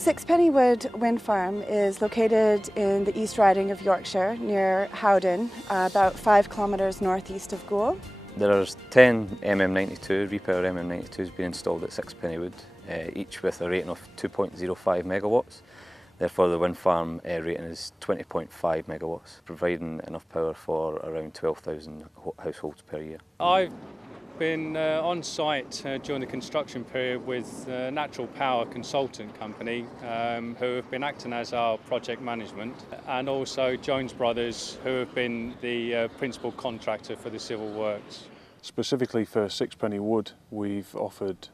Sixpenny Wood Windfarm is located in the East Riding of Yorkshire near Howden, about 5 kilometres northeast of Goole. There are 10 MM92 repower MM92s being installed at Sixpenny Wood, each with a rating of 2.05 megawatts. Therefore the wind farm rating is 20.5 megawatts, providing enough power for around 12,000 households per year. I've been on site during the construction period with Natural Power Consultant Company, who have been acting as our project management, and also Jones Brothers, who have been the principal contractor for the civil works. Specifically for Sixpenny Wood, we've offered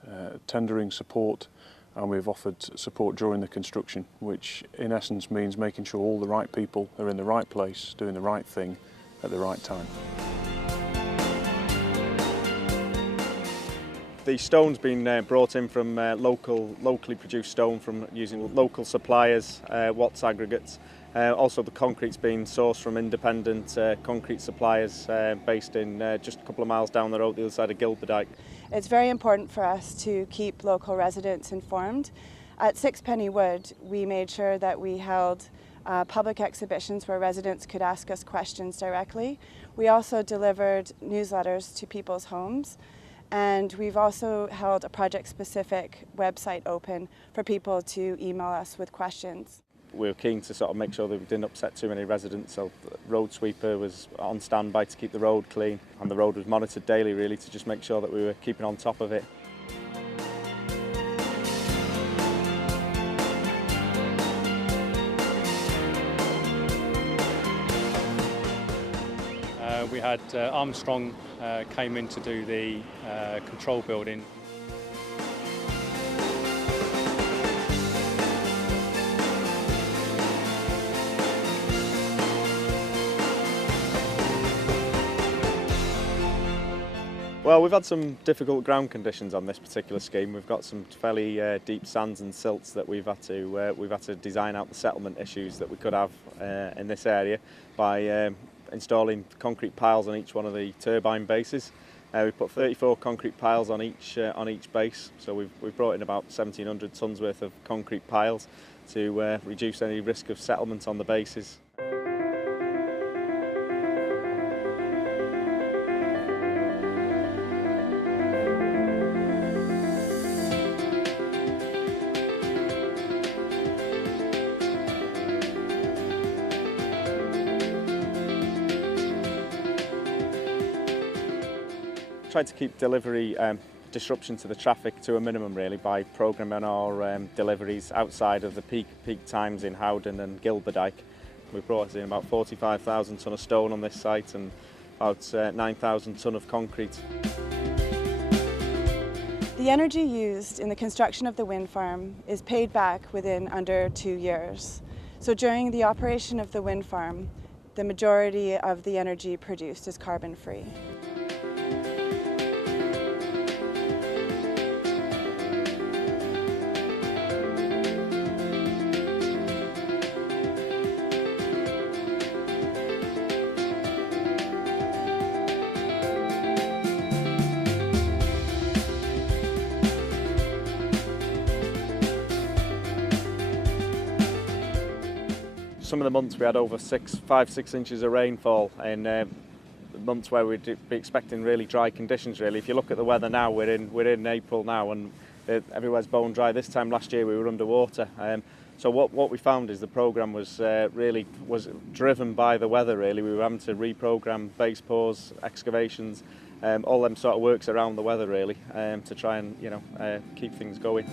tendering support and we've offered support during the construction, which in essence means making sure all the right people are in the right place, doing the right thing at the right time. The stone's been brought in from locally produced stone from using local suppliers, Watts aggregates. Also the concrete's been sourced from independent concrete suppliers based in just a couple of miles down the road, the other side of Gilberdike. It's very important for us to keep local residents informed. At Sixpenny Wood, we made sure that we held public exhibitions where residents could ask us questions directly. We also delivered newsletters to people's homes. And we've also held a project-specific website open for people to email us with questions. We were keen to sort of make sure that we didn't upset too many residents, so the road sweeper was on standby to keep the road clean, and the road was monitored daily really to just make sure that we were keeping on top of it. We had Armstrong came in to do the control building. Well, we've had some difficult ground conditions on this particular scheme. We've got some fairly deep sands and silts that we've had to design out the settlement issues that we could have in this area by installing concrete piles on each one of the turbine bases. We put 34 concrete piles on each base, so we've brought in about 1,700 tonnes worth of concrete piles to reduce any risk of settlement on the bases. Tried to keep delivery disruption to the traffic to a minimum really by programming our deliveries outside of the peak times in Howden and Gilberdike. We brought in about 45,000 tonne of stone on this site and about 9,000 tonne of concrete. The energy used in the construction of the wind farm is paid back within under 2 years. So during the operation of the wind farm, the majority of the energy produced is carbon-free. Some of the months we had over 5-6 inches of rainfall in months where we'd be expecting really dry conditions really. If you look at the weather now, we're in April now and everywhere's bone dry. This time last year we were underwater. So what we found is the programme was driven by the weather really. We were having to reprogram base pours, excavations, all them sort of works around the weather really, to try and keep things going.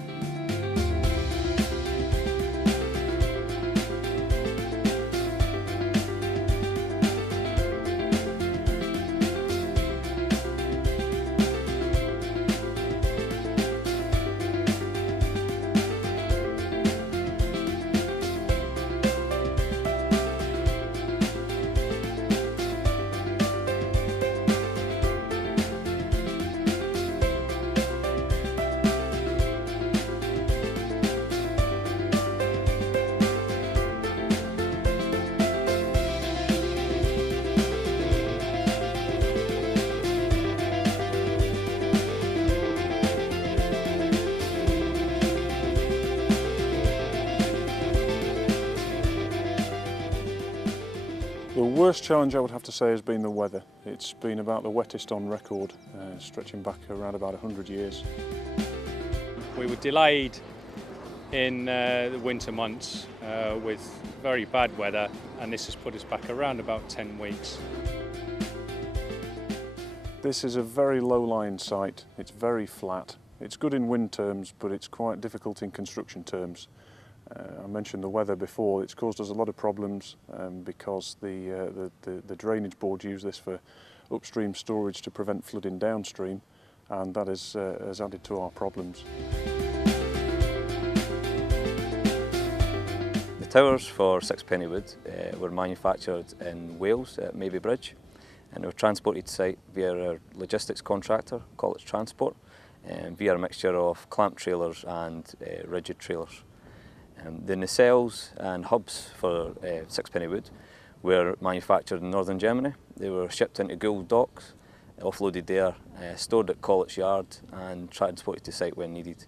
The worst challenge I would have to say has been the weather. It's been about the wettest on record, stretching back around about 100 years. We were delayed in the winter months with very bad weather, and this has put us back around about 10 weeks. This is a very low-lying site. It's very flat. It's good in wind terms, but it's quite difficult in construction terms. I mentioned the weather before. It's caused us a lot of problems because the drainage board use this for upstream storage to prevent flooding downstream, and that has added to our problems. The towers for Sixpenny Wood were manufactured in Wales at Maybe Bridge, and they were transported to site via our logistics contractor, College Transport, via a mixture of clamp trailers and rigid trailers. The nacelles and hubs for Sixpenny Wood were manufactured in northern Germany. They were shipped into Gould docks, offloaded there, stored at College Yard and transported to site when needed.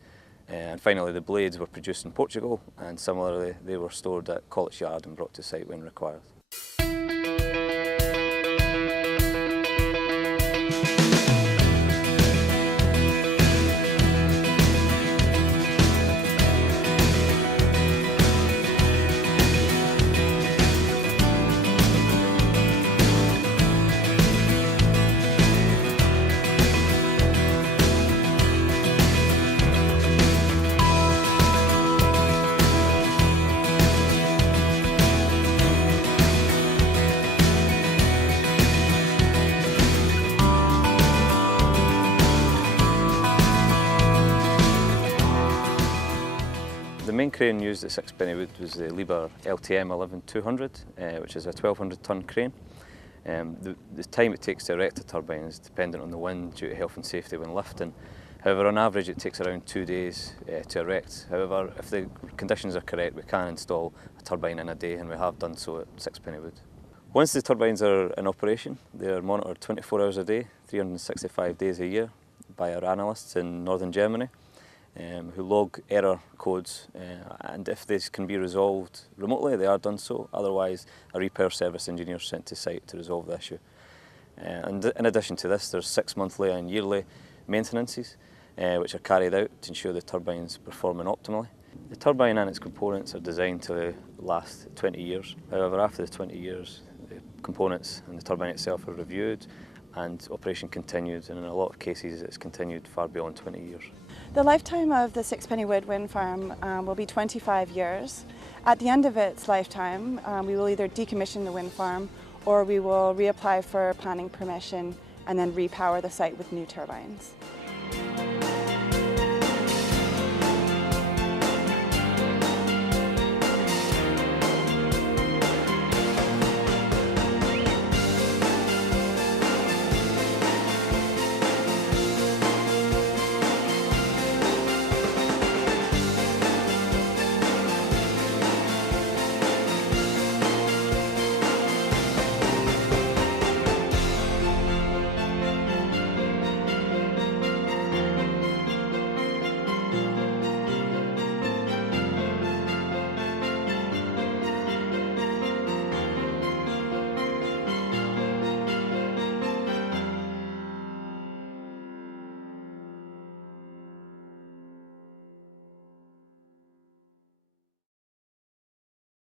And finally the blades were produced in Portugal, and similarly they were stored at College Yard and brought to site when required. The main crane used at Sixpenny Wood was the Liebherr LTM 11200, which is a 1200 tonne crane. The time it takes to erect a turbine is dependent on the wind due to health and safety when lifting. However, on average it takes around 2 days to erect. However, if the conditions are correct, we can install a turbine in a day, and we have done so at Sixpenny Wood. Once the turbines are in operation, they are monitored 24 hours a day, 365 days a year by our analysts in northern Germany, who log error codes, and if this can be resolved remotely, they are done so. Otherwise, a repair service engineer is sent to site to resolve the issue. And in addition to this, there's 6 monthly and yearly maintenances, which are carried out to ensure the turbine's performing optimally. The turbine and its components are designed to last 20 years. However, after the 20 years, the components and the turbine itself are reviewed and operation continued, and in a lot of cases it's continued far beyond 20 years. The lifetime of the Sixpenny Wood wind farm will be 25 years. At the end of its lifetime, we will either decommission the wind farm or we will reapply for planning permission and then repower the site with new turbines.